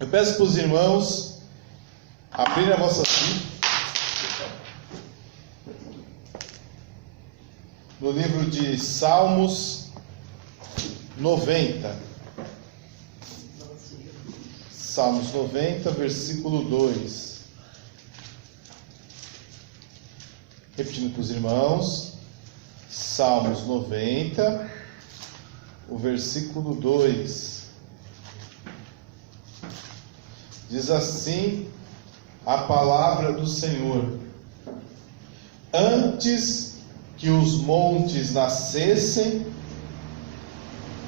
Eu peço para os irmãos abrirem a vossa Bíblia no livro de Salmos 90. Salmos 90, versículo 2. Repetindo para os irmãos, Salmos 90, o versículo 2. Diz assim a palavra do Senhor: antes que os montes nascessem,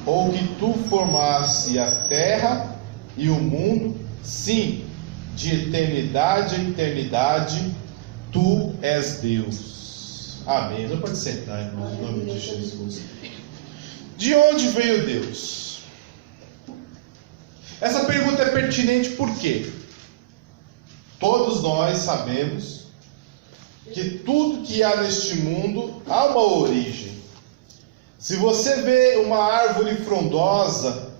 ou que tu formasse a terra e o mundo, sim, de eternidade a eternidade, tu és Deus. Amém. Você pode sentar, irmãos, em nome de Jesus. De onde veio Deus? Essa pergunta é pertinente porque todos nós sabemos que tudo que há neste mundo há uma origem. Se você vê uma árvore frondosa,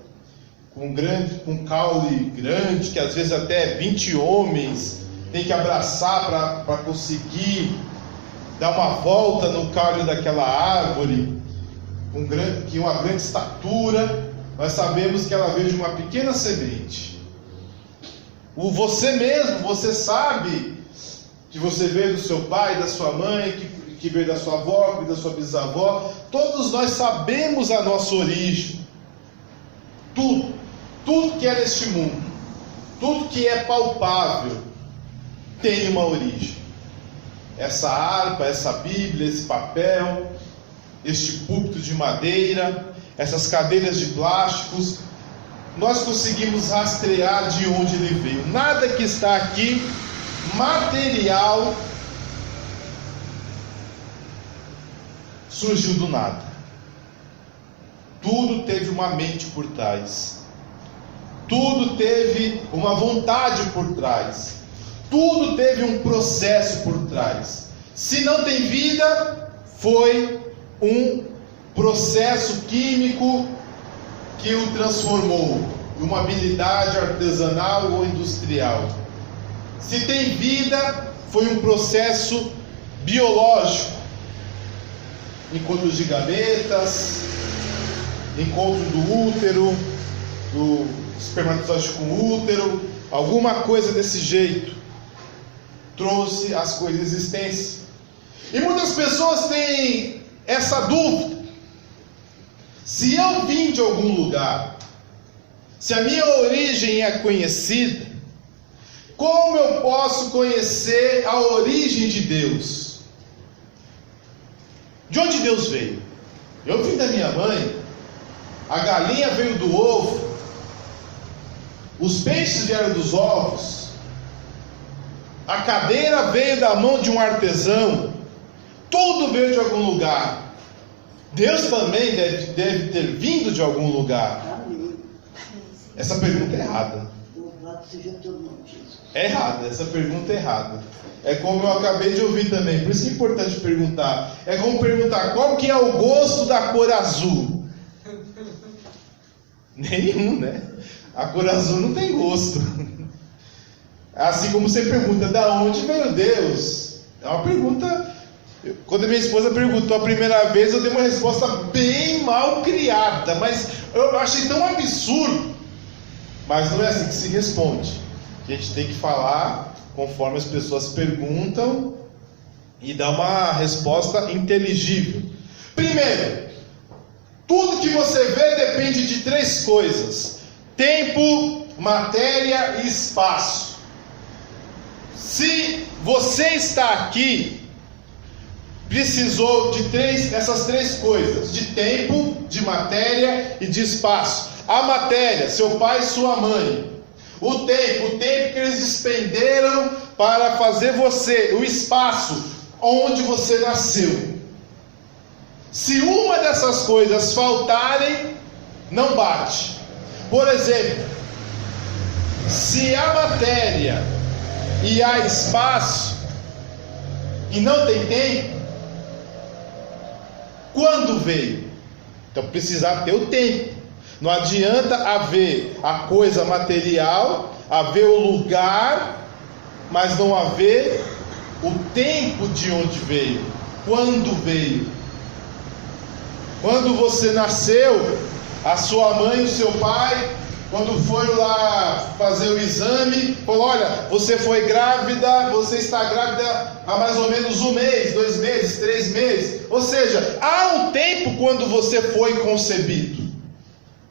com caule grande, que às vezes até 20 homens tem que abraçar para conseguir dar uma volta no caule daquela árvore, que uma grande estatura, nós sabemos que ela veio de uma pequena semente. Você mesmo, você sabe que você veio do seu pai, da sua mãe, que veio da sua avó, que veio da sua bisavó. Todos nós sabemos a nossa origem. Tudo que é neste mundo, tudo que é palpável, tem uma origem. Essa harpa, essa Bíblia, esse papel, este púlpito de madeira, essas cadeiras de plásticos, nós conseguimos rastrear de onde ele veio. Nada que está aqui material surgiu do nada. Tudo teve uma mente por trás. Tudo teve uma vontade por trás. Tudo teve um processo por trás. Se não tem vida, foi um processo químico que o transformou em uma habilidade artesanal ou industrial. Se tem vida, foi um processo biológico. Encontros de gametas, encontro do útero, do espermatozoide com o útero, alguma coisa desse jeito trouxe as coisas à existência. E muitas pessoas têm essa dúvida: se eu vim de algum lugar, se a minha origem é conhecida, como eu posso conhecer a origem de Deus? De onde Deus veio? Eu vim da minha mãe, a galinha veio do ovo, os peixes vieram dos ovos, a cadeira veio da mão de um artesão, tudo veio de algum lugar. Deus também deve ter vindo de algum lugar. Essa pergunta é errada. É errada, essa pergunta é errada. É como eu acabei de ouvir também, por isso que é importante perguntar. É como perguntar: qual que é o gosto da cor azul? Nenhum, né? A cor azul não tem gosto. Assim como você pergunta: da onde veio Deus? É uma pergunta. Quando a minha esposa perguntou a primeira vez, eu dei uma resposta bem mal criada, mas eu achei tão absurdo. Mas não é assim que se responde. A gente tem que falar conforme as pessoas perguntam e dar uma resposta inteligível. Primeiro, tudo que você vê depende de três coisas: tempo, matéria e espaço. Se você está aqui, precisou de essas três coisas: de tempo, de matéria e de espaço. A matéria, seu pai e sua mãe. O tempo que eles despenderam para fazer você. O espaço, onde você nasceu. Se uma dessas coisas faltarem, não bate. Por exemplo, se há matéria e há espaço e não tem tempo, quando veio? Então precisava ter o tempo. Não adianta haver a coisa material, haver o lugar, mas não haver o tempo de onde veio, quando veio. Quando você nasceu, a sua mãe e o seu pai, quando foram lá fazer o exame, falou: olha, você foi grávida, você está grávida há mais ou menos 1 mês, 2 meses, 3 meses. Ou seja, há um tempo quando você foi concebido.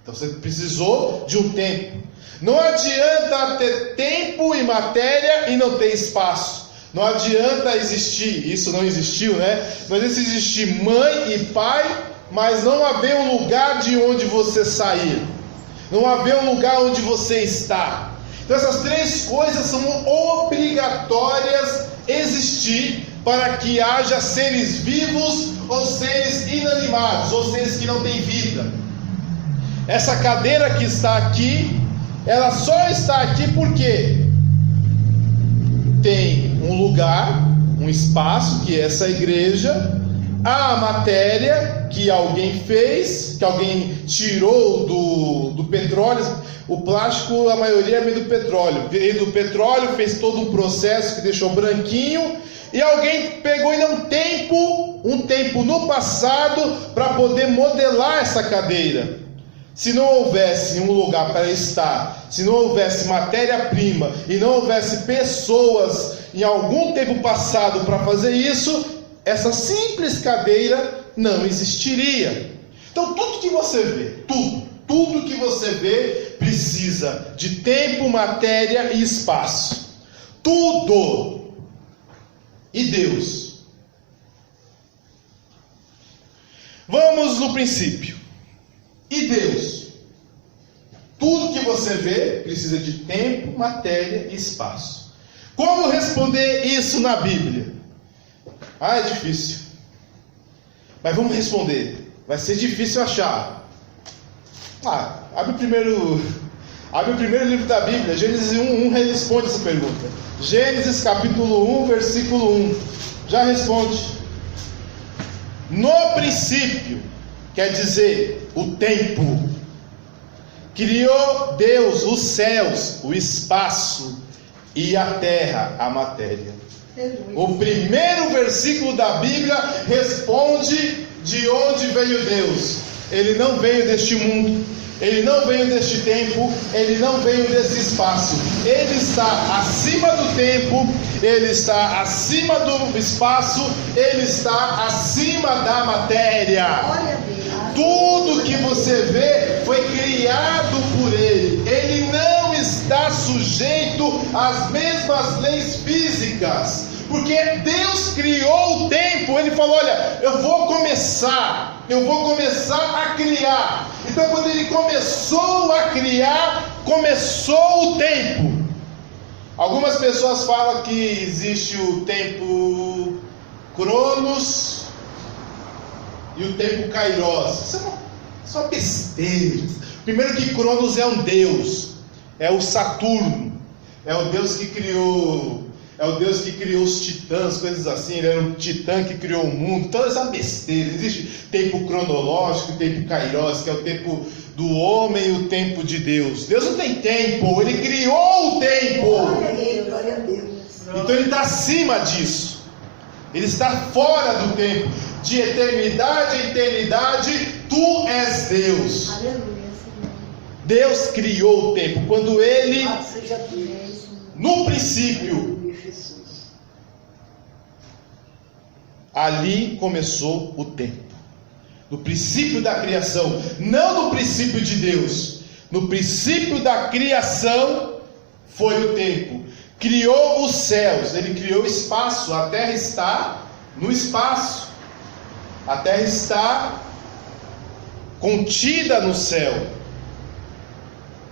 Então você precisou de um tempo. Não adianta ter tempo e matéria e não ter espaço. Não adianta existir, isso não existiu, né? Não adianta existir mãe e pai, mas não haver um lugar de onde você sair. Não haver um lugar onde você está. Então essas 3 coisas são obrigatórias existir para que haja seres vivos ou seres inanimados, ou seres que não têm vida. Essa cadeira que está aqui, ela só está aqui porque tem um lugar, um espaço, que é essa igreja, há a matéria que alguém fez, que alguém tirou do petróleo. O plástico, a maioria vem do petróleo. Veio do petróleo, fez todo um processo que deixou branquinho, e alguém pegou e deu um tempo no passado para poder modelar essa cadeira. Se não houvesse um lugar para estar, se não houvesse matéria-prima e não houvesse pessoas em algum tempo passado para fazer isso, essa simples cadeira não existiria. Então tudo que você vê, tudo que você vê precisa de tempo, matéria e espaço. Tudo. E Deus? Vamos no princípio. E Deus? Tudo que você vê precisa de tempo, matéria e espaço. Como responder isso na Bíblia? É difícil. Mas vamos responder. Vai ser difícil achar. Abre o primeiro livro da Bíblia, Gênesis 1 responde essa pergunta. Gênesis capítulo 1, versículo 1. Já responde. No princípio, quer dizer, o tempo. Criou Deus os céus, o espaço e a terra, a matéria. O primeiro versículo da Bíblia responde de onde veio Deus. Ele não veio deste mundo, ele não veio deste tempo, ele não veio desse espaço. Ele está acima do tempo, ele está acima do espaço, ele está acima da matéria. Tudo que você vê foi criado por ele. Ele não está sujeito às mesmas leis físicas, porque Deus criou o tempo. Ele falou: olha, eu vou começar a criar. Então quando ele começou a criar, começou o tempo. Algumas pessoas falam que existe o tempo Cronos e o tempo Kairos. Isso é só besteira. Primeiro que Cronos é um deus, é o Saturno, é o deus que criou os titãs, coisas assim. Ele era um titã que criou o mundo. Toda essa besteira. Existe tempo cronológico, tempo Kairos, que é o tempo do homem e o tempo de Deus. Deus não tem tempo, ele criou o tempo. Glória a Deus. Então ele está acima disso. Ele está fora do tempo. De eternidade a eternidade, tu és Deus. Aleluia, Senhor. Deus criou o tempo. Quando ele, Seja Deus. no princípio, Aleluia, Jesus. ali começou o tempo. No princípio da criação, não no princípio de Deus. No princípio da criação foi o tempo. Criou os céus, ele criou o espaço. A terra está no espaço. A terra está contida no céu.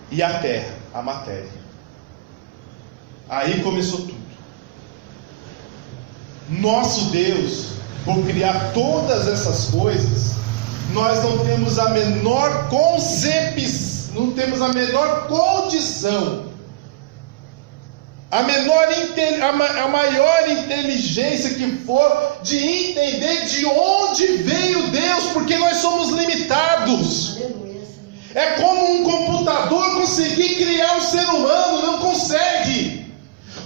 E a terra, a matéria. Aí começou tudo. Nosso Deus, por criar todas essas coisas, nós não temos a menor concepção, não temos a menor condição, a maior inteligência que for, de entender de onde veio Deus, porque nós somos limitados. Aleluia, Senhor. É como um computador conseguir criar um ser humano, não consegue.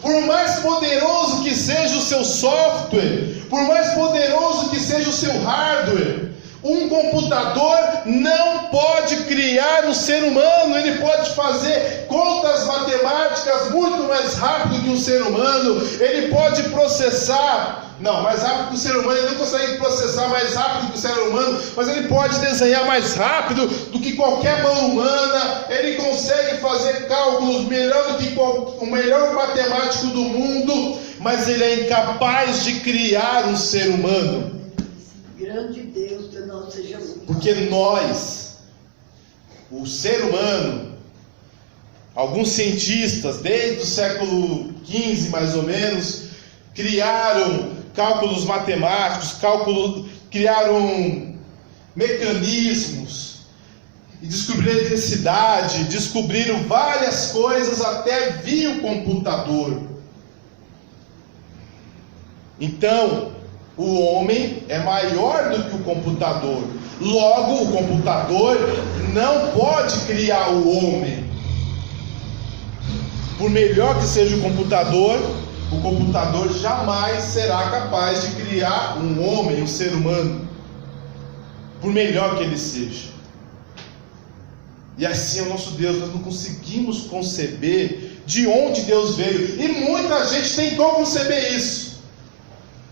Por mais poderoso que seja o seu software, por mais poderoso que seja o seu hardware, um computador não pode criar um ser humano. Ele pode fazer contas matemáticas muito mais rápido que um ser humano, ele pode processar, não, mais rápido que o ser humano, ele não consegue processar mais rápido que o ser humano, mas ele pode desenhar mais rápido do que qualquer mão humana, ele consegue fazer cálculos melhor do que o melhor matemático do mundo, mas ele é incapaz de criar um ser humano. Grande Deus, que não seja muito. Porque nós, o ser humano, alguns cientistas, desde o século XV mais ou menos, criaram cálculos matemáticos, criaram mecanismos, e descobriram eletricidade, descobriram várias coisas até vir o computador. Então, o homem é maior do que o computador. Logo, o computador não pode criar o homem. Por melhor que seja o computador jamais será capaz de criar um homem, um ser humano. Por melhor que ele seja. E assim é o nosso Deus. Nós não conseguimos conceber de onde Deus veio. E muita gente tentou conceber isso.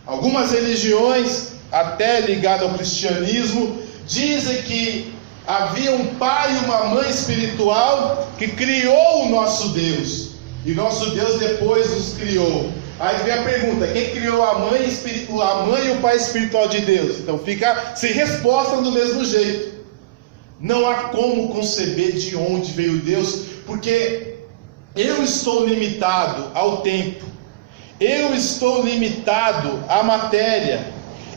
Algumas religiões, até ligadas ao cristianismo, dizem que havia um pai e uma mãe espiritual que criou o nosso Deus. E nosso Deus depois nos criou. Aí vem a pergunta: quem criou a mãe e o pai espiritual de Deus? Então fica sem resposta do mesmo jeito. Não há como conceber de onde veio Deus, porque eu estou limitado ao tempo. Eu estou limitado à matéria.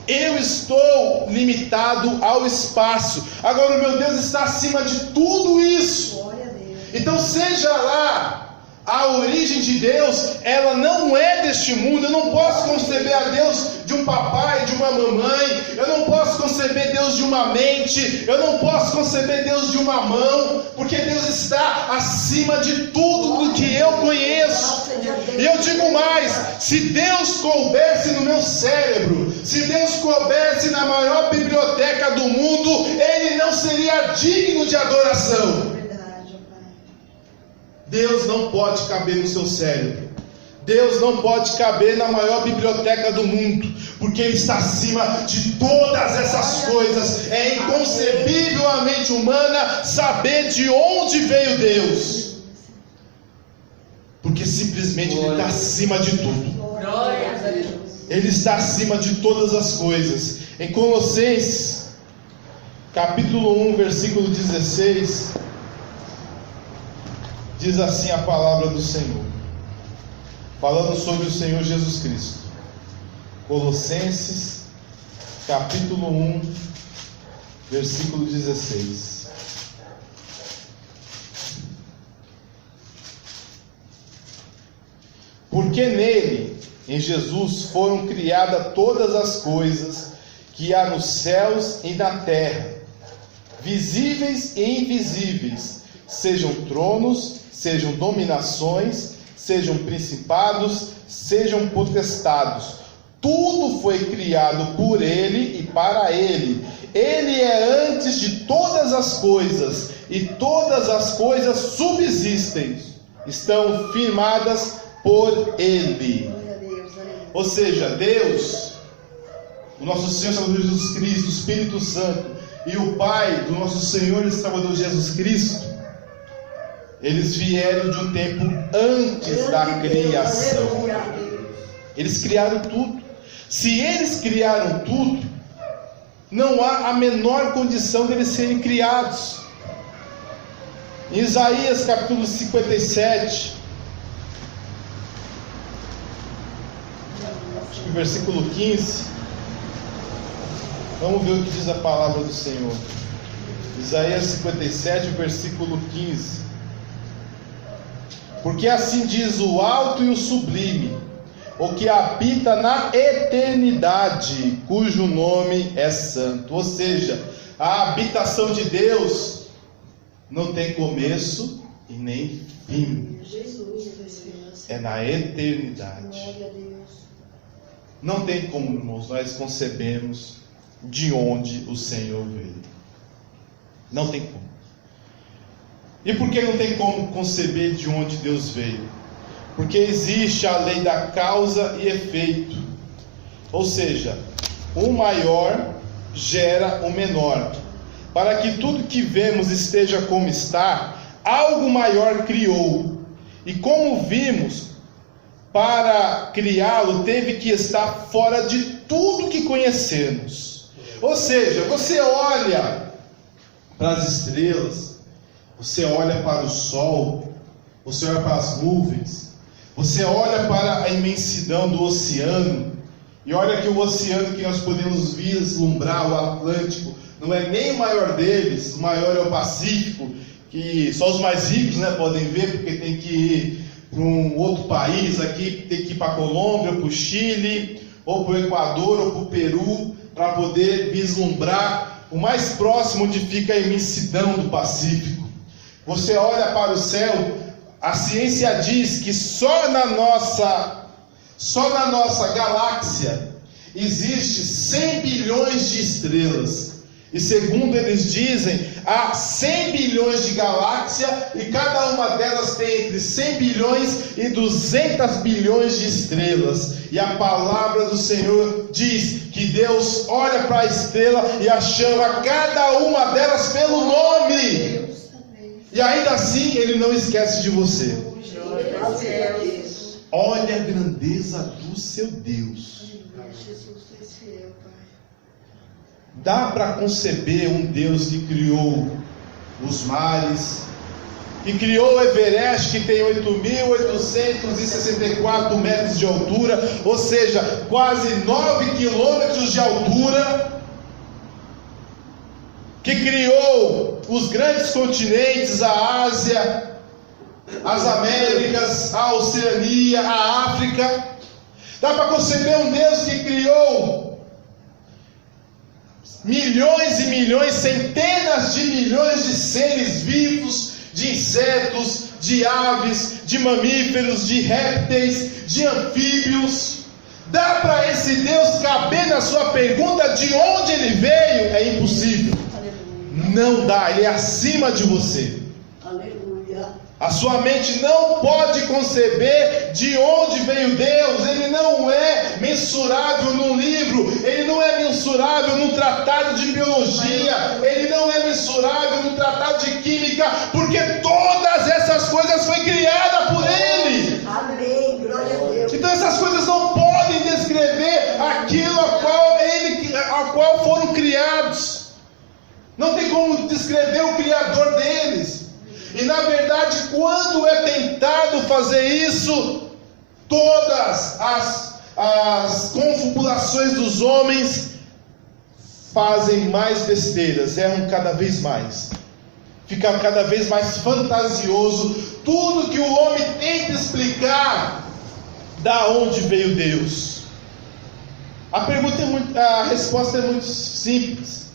Eu estou limitado ao espaço. Agora o meu Deus está acima de tudo isso. Glória a Deus. Então seja lá a origem de Deus, ela não é deste mundo. Eu não posso conceber a Deus de um papai, de uma mamãe. Eu não posso conceber Deus de uma mente. Eu não posso conceber Deus de uma mão, porque Deus está acima de tudo do que eu conheço. E eu digo mais: se Deus coubesse no meu cérebro, se Deus coubesse na maior biblioteca do mundo, Ele não seria digno de adoração. Deus não pode caber no seu cérebro. Deus não pode caber na maior biblioteca do mundo, porque Ele está acima de todas essas coisas. É inconcebível a mente humana saber de onde veio Deus, porque simplesmente Ele está acima de tudo. Glória a Deus. Ele está acima de todas as coisas. Em Colossenses, capítulo 1, versículo 16, diz assim a palavra do Senhor, falando sobre o Senhor Jesus Cristo. Colossenses, capítulo 1, versículo 16. Porque nele, em Jesus, foram criadas todas as coisas que há nos céus e na terra, visíveis e invisíveis, sejam tronos, sejam dominações, sejam principados, sejam potestados. Tudo foi criado por Ele e para Ele. Ele é antes de todas as coisas, e todas as coisas subsistem, estão firmadas por Ele. Ou seja, Deus, o nosso Senhor e Salvador Jesus Cristo, o Espírito Santo e o Pai do nosso Senhor e Salvador Jesus Cristo, eles vieram de um tempo antes da criação. Eles criaram tudo. Se eles criaram tudo, não há a menor condição de eles serem criados. Em Isaías capítulo 57, versículo 15, vamos ver o que diz a palavra do Senhor. Isaías 57, versículo 15. Porque assim diz o alto e o sublime, o que habita na eternidade, cujo nome é santo. Ou seja, a habitação de Deus não tem começo e nem fim. Jesus, É na eternidade. glória a Deus. Não tem como, irmãos, nós concebemos de onde o Senhor veio. Não tem como. E por que não tem como conceber de onde Deus veio? Porque existe a lei da causa e efeito. Ou seja, o maior gera o menor. Para que tudo que vemos esteja como está, algo maior criou. E como vimos, para criá-lo teve que estar fora de tudo que conhecemos. Ou seja, você olha para as estrelas, você olha para o sol, você olha para as nuvens, você olha para a imensidão do oceano, e olha que o oceano que nós podemos vislumbrar, o Atlântico, não é nem o maior deles, o maior é o Pacífico, que só os mais ricos, né, podem ver, porque tem que ir para um outro país, aqui tem que ir para a Colômbia, para o Chile, ou para o Equador, ou para o Peru, para poder vislumbrar o mais próximo onde fica a imensidão do Pacífico. Você olha para o céu, a ciência diz que só na nossa galáxia existe 100 bilhões de estrelas. E segundo eles dizem, há 100 bilhões de galáxias e cada uma delas tem entre 100 bilhões e 200 bilhões de estrelas. E a palavra do Senhor diz que Deus olha para a estrela e a chama cada uma delas pelo nome. E ainda assim Ele não esquece de você. Olha a grandeza do seu Deus. Dá para conceber um Deus que criou os mares, que criou o Everest, que tem 8.864 metros de altura, ou seja, quase 9 quilômetros de altura, que criou os grandes continentes, a Ásia, as Américas, a Oceania, a África. Dá para conceber um Deus que criou milhões e milhões, centenas de milhões de seres vivos, de insetos, de aves, de mamíferos, de répteis, de anfíbios. Dá para esse Deus caber na sua pergunta de onde Ele veio? É impossível. Não dá, Ele é acima de você. Aleluia. A sua mente não pode conceber de onde veio Deus. Ele não é mensurável num livro, Ele não é mensurável num tratado de biologia, Ele não é mensurável num tratado de química, porque todas essas coisas foram criadas por Ele. Amém, glória a Deus. Então essas coisas não podem descrever aquilo a qual foram criados. Não tem como descrever o Criador deles. E na verdade, quando é tentado fazer isso, todas as confabulações dos homens fazem mais besteiras, erram cada vez mais. Fica cada vez mais fantasioso tudo que o homem tenta explicar da onde veio Deus. A resposta é muito simples.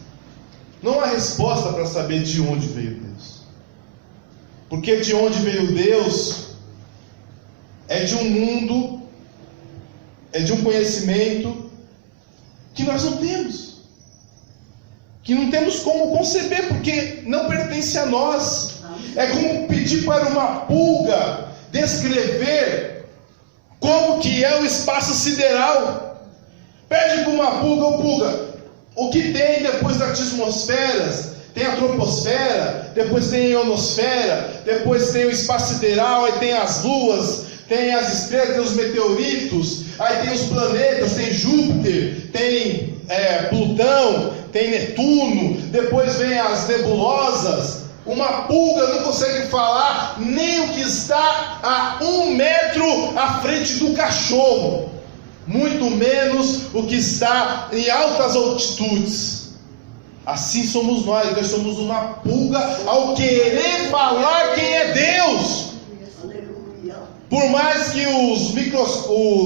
Não há resposta para saber de onde veio Deus. Porque de onde veio Deus é de um mundo, é de um conhecimento que nós não temos. Que não temos como conceber, porque não pertence a nós. É como pedir para uma pulga descrever como que é o espaço sideral. Pede para uma pulga, ô pulga, o que tem depois da atmosfera? Tem a troposfera, depois tem a ionosfera, depois tem o espaço sideral, aí tem as luas, tem as estrelas, tem os meteoritos, aí tem os planetas, tem Júpiter, tem Plutão, tem Netuno, depois vem as nebulosas. Uma pulga não consegue falar nem o que está a 1 metro à frente do cachorro, muito menos o que está em altas altitudes. Assim somos nós somos uma pulga ao querer falar quem é Deus. Aleluia. Por mais que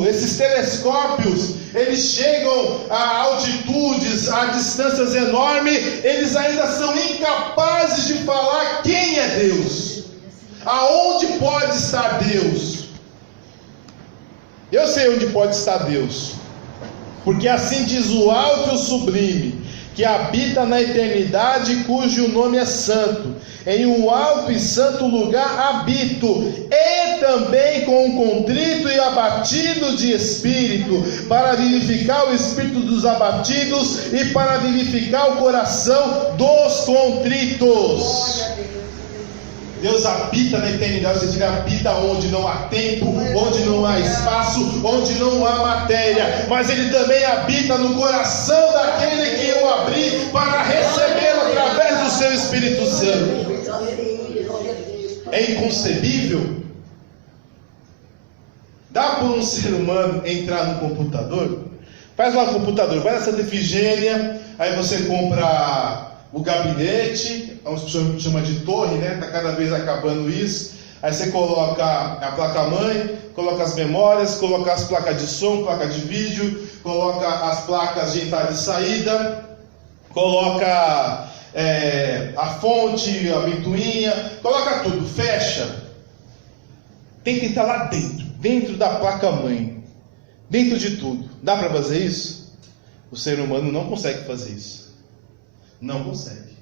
esses telescópios, eles chegam a altitudes, a distâncias enormes, eles ainda são incapazes de falar quem é Deus. Aonde pode estar Deus? Eu sei onde pode estar Deus. Porque assim diz o alto e o sublime, que habita na eternidade, cujo nome é santo. Em um alto e santo lugar habito, e também com um contrito e abatido de espírito, para vivificar o espírito dos abatidos e para vivificar o coração dos contritos. Deus habita na eternidade, você diga, habita onde não há tempo, onde não há espaço, onde não há matéria, mas Ele também habita no coração daquele que eu abri para recebê-lo através do seu Espírito Santo. É inconcebível? Dá para um ser humano entrar no computador? Faz lá no computador, vai na Santa Efigênia, aí você compra o gabinete, as pessoas chamam de torre, né? Está cada vez acabando isso. Aí você coloca a placa-mãe, coloca as memórias, coloca as placas de som, placa de vídeo, coloca as placas de entrada e saída, coloca a fonte, a ventoinha, coloca tudo, fecha. Tem que entrar lá dentro da placa-mãe, dentro de tudo. Dá para fazer isso? O ser humano não consegue fazer isso. Não consegue.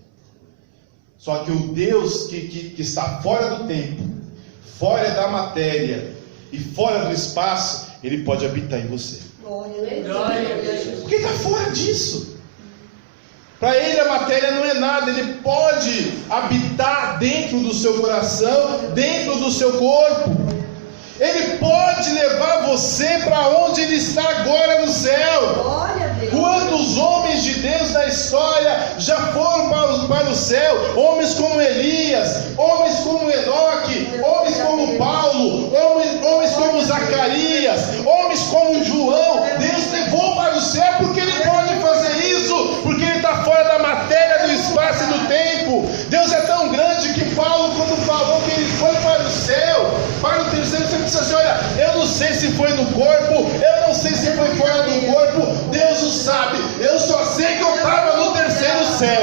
Só que o Deus que está fora do tempo, fora da matéria e fora do espaço, Ele pode habitar em você. Porque está fora disso. Para Ele a matéria não é nada. Ele pode habitar dentro do seu coração, dentro do seu corpo. Ele pode levar você para onde Ele está agora no céu. Quantos homens de Deus na história já foram para o céu? Homens como Elias, homens como Enoque, homens como Paulo, homens como Zacarias, homens como João. Deus levou para o céu porque Ele pode fazer isso, porque Ele está fora da matéria, do espaço e do tempo. Deus é tão grande que Paulo, quando falou que ele foi para o céu, para o terceiro céu, ele disse assim: olha, eu não sei se foi no corpo, eu não sei se foi fora do corpo, Deus o sabe, eu só sei que eu estava no terceiro céu.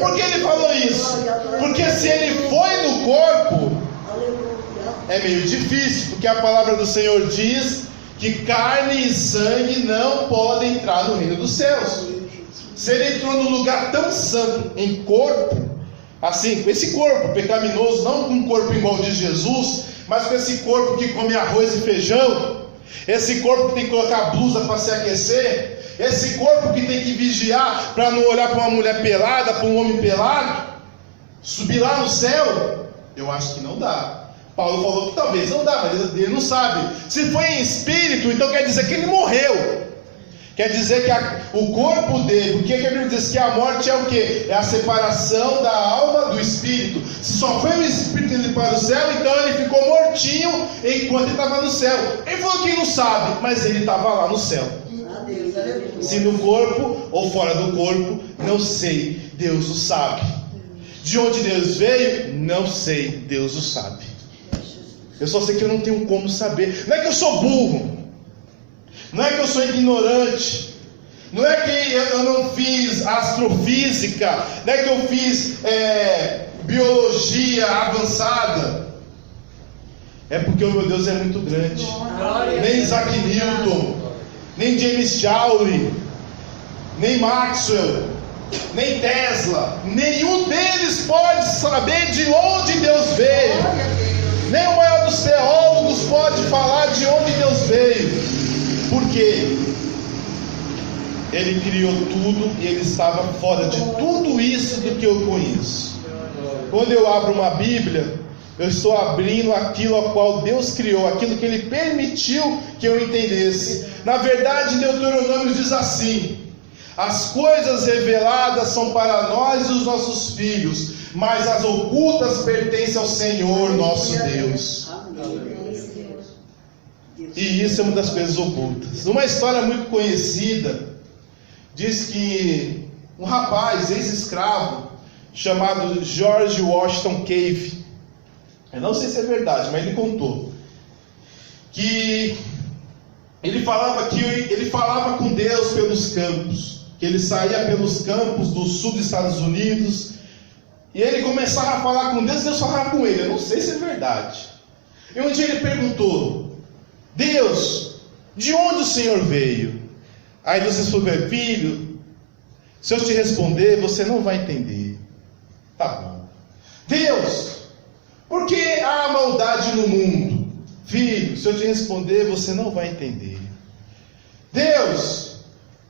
Por que ele falou isso? Porque se ele foi no corpo, é meio difícil, porque a palavra do Senhor diz que carne e sangue não podem entrar no reino dos céus. Se ele entrou num lugar tão santo, em corpo, assim, com esse corpo pecaminoso, não com um corpo igual ao de Jesus, mas com esse corpo que come arroz e feijão, esse corpo que tem que colocar blusa para se aquecer, esse corpo que tem que vigiar para não olhar para uma mulher pelada, para um homem pelado, subir lá no céu, eu acho que não dá. Paulo falou que talvez não dá, mas ele não sabe. Se foi em espírito, então quer dizer que ele morreu. Quer dizer que o corpo dele, porque a Bíblia diz que a morte é o quê? É a separação da alma do espírito. Se só foi o espírito indo para o céu, então ele ficou mortinho enquanto ele estava no céu. Ele falou que não sabe, mas ele estava lá no céu. Se no corpo ou fora do corpo, não sei, Deus o sabe. De onde Deus veio, não sei, Deus o sabe. Eu só sei que eu não tenho como saber. Não é que eu sou burro, não é que eu sou ignorante, não é que eu não fiz astrofísica, não é que eu fiz biologia avançada. É porque o meu Deus é muito grande. Nem Isaac Newton, nem James Joule, nem Maxwell, nem Tesla, nenhum deles pode saber de onde Deus veio. Nem o maior dos teólogos pode falar de onde Deus veio. Porque Ele criou tudo e Ele estava fora de tudo isso do que eu conheço. Quando eu abro uma Bíblia, eu estou abrindo aquilo a qual Deus criou, aquilo que Ele permitiu que eu entendesse. Na verdade, Deuteronômio diz assim: as coisas reveladas são para nós e os nossos filhos, mas as ocultas pertencem ao Senhor nosso Deus. E isso é uma das coisas ocultas. Uma história muito conhecida diz que um rapaz ex-escravo chamado George Washington Cave, eu não sei se é verdade, mas ele contou, que ele falava com Deus pelos campos, que ele saía pelos campos do sul dos Estados Unidos, e ele começava a falar com Deus, e Deus falava com ele. Eu não sei se é verdade. E um dia ele perguntou: Deus, de onde o Senhor veio? Aí Deus respondeu: filho, se eu te responder, você não vai entender. Tá bom. Deus, por que há maldade no mundo? Filho, se eu te responder, você não vai entender. Deus,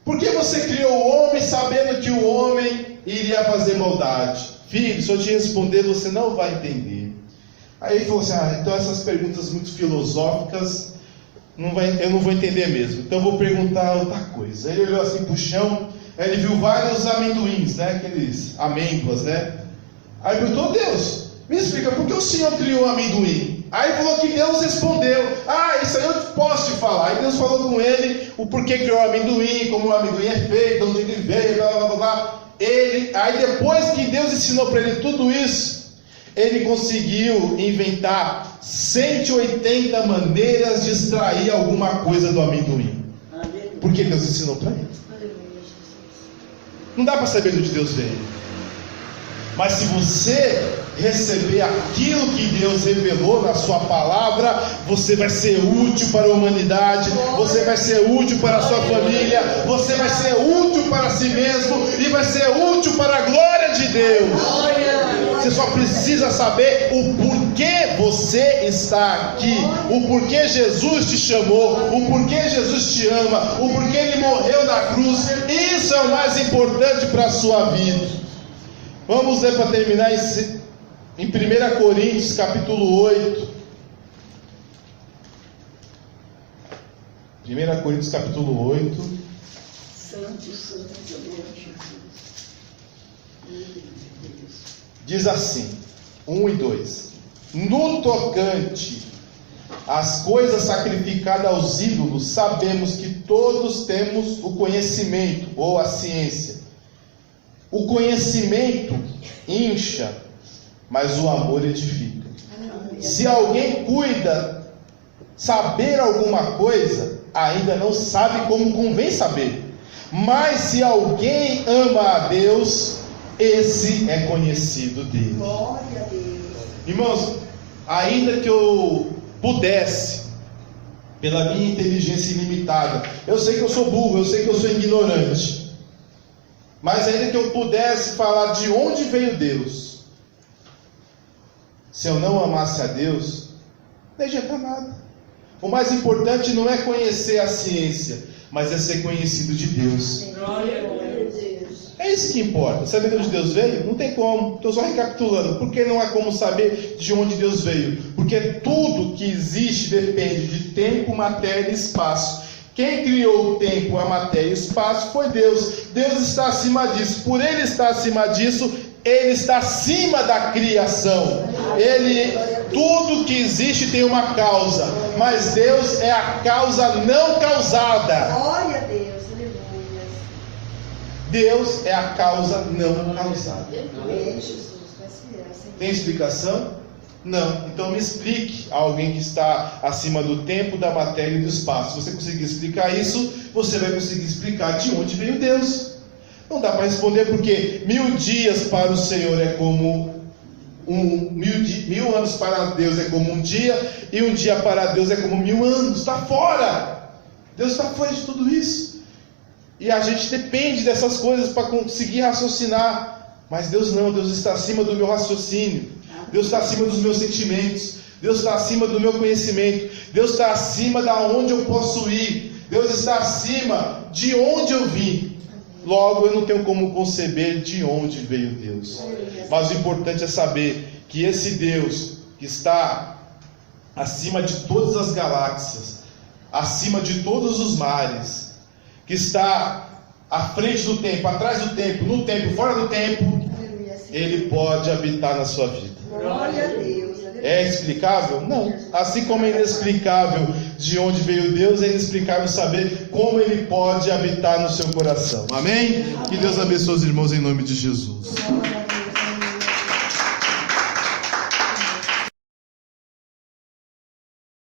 por que você criou o homem sabendo que o homem iria fazer maldade? Filho, se eu te responder, você não vai entender. Aí ele falou assim: então essas perguntas muito filosóficas, eu não vou entender mesmo. Então eu vou perguntar outra coisa. Ele olhou assim para o chão, aí ele viu vários amendoins, né? Aqueles amêndoas, né? Aí ele perguntou: Deus, me explica, por que o Senhor criou o amendoim? Aí falou que Deus respondeu: isso aí eu posso te falar. Aí Deus falou com ele o porquê criou o amendoim, como o amendoim é feito, onde ele veio, blá blá blá blá. Aí depois que Deus ensinou para ele tudo isso, ele conseguiu inventar 180 maneiras de extrair alguma coisa do amendoim. Porque Deus ensinou para ele. Não dá para saber de onde Deus veio. Mas se você receber aquilo que Deus revelou na sua palavra, você vai ser útil para a humanidade, você vai ser útil para a sua família, você vai ser útil para si mesmo e vai ser útil para a glória de Deus. Você só precisa saber o porquê você está aqui, o porquê Jesus te chamou, o porquê Jesus te ama, o porquê Ele morreu na cruz. Isso é o mais importante para a sua vida. Vamos ler para terminar em 1 Coríntios capítulo 8. 1 Coríntios capítulo 8. Diz assim, 1 e 2: no tocante às coisas sacrificadas aos ídolos, sabemos que todos temos o conhecimento, ou a ciência. O conhecimento incha, mas o amor edifica. Se alguém cuida saber alguma coisa, ainda não sabe como convém saber. Mas se alguém ama a Deus, esse é conhecido dele. Glória a Deus. Irmãos, ainda que eu pudesse, pela minha inteligência ilimitada, eu sei que eu sou burro, eu sei que eu sou ignorante, mas ainda que eu pudesse falar de onde veio Deus, se eu não amasse a Deus, não adianta nada. O mais importante não é conhecer a ciência, mas é ser conhecido de Deus. Glória a Deus. É isso que importa. Saber de onde Deus veio? Não tem como. Estou só recapitulando. Porque não há como saber de onde Deus veio? Porque tudo que existe depende de tempo, matéria e espaço. Quem criou o tempo, a matéria e o espaço foi Deus. Deus está acima disso. Por Ele estar acima disso, Ele está acima da criação. Tudo que existe tem uma causa, mas Deus é a causa não causada. Glória a Deus, aleluia. Deus é a causa não causada. Jesus, vai ser assim. Tem explicação? Não. Então me explique a alguém que está acima do tempo, da matéria e do espaço. Se você conseguir explicar isso, você vai conseguir explicar de onde veio Deus. Não dá para responder porque 1000 dias para o Senhor é como 1000 anos para Deus é como um dia, e um dia para Deus é como 1000 anos. Está fora. Deus está fora de tudo isso. E a gente depende dessas coisas para conseguir raciocinar. Mas Deus não. Deus está acima do meu raciocínio. Deus está acima dos meus sentimentos. Deus está acima do meu conhecimento. Deus está acima de onde eu posso ir. Deus está acima de onde eu vim. Logo, eu não tenho como conceber de onde veio Deus. Mas o importante é saber que esse Deus que está acima de todas as galáxias, acima de todos os mares, que está à frente do tempo, atrás do tempo, no tempo, fora do tempo, Ele pode habitar na sua vida. Glória a Deus. É explicável? Não. Assim como é inexplicável de onde veio Deus, é inexplicável saber como Ele pode habitar no seu coração. Amém? Que Deus abençoe os irmãos em nome de Jesus.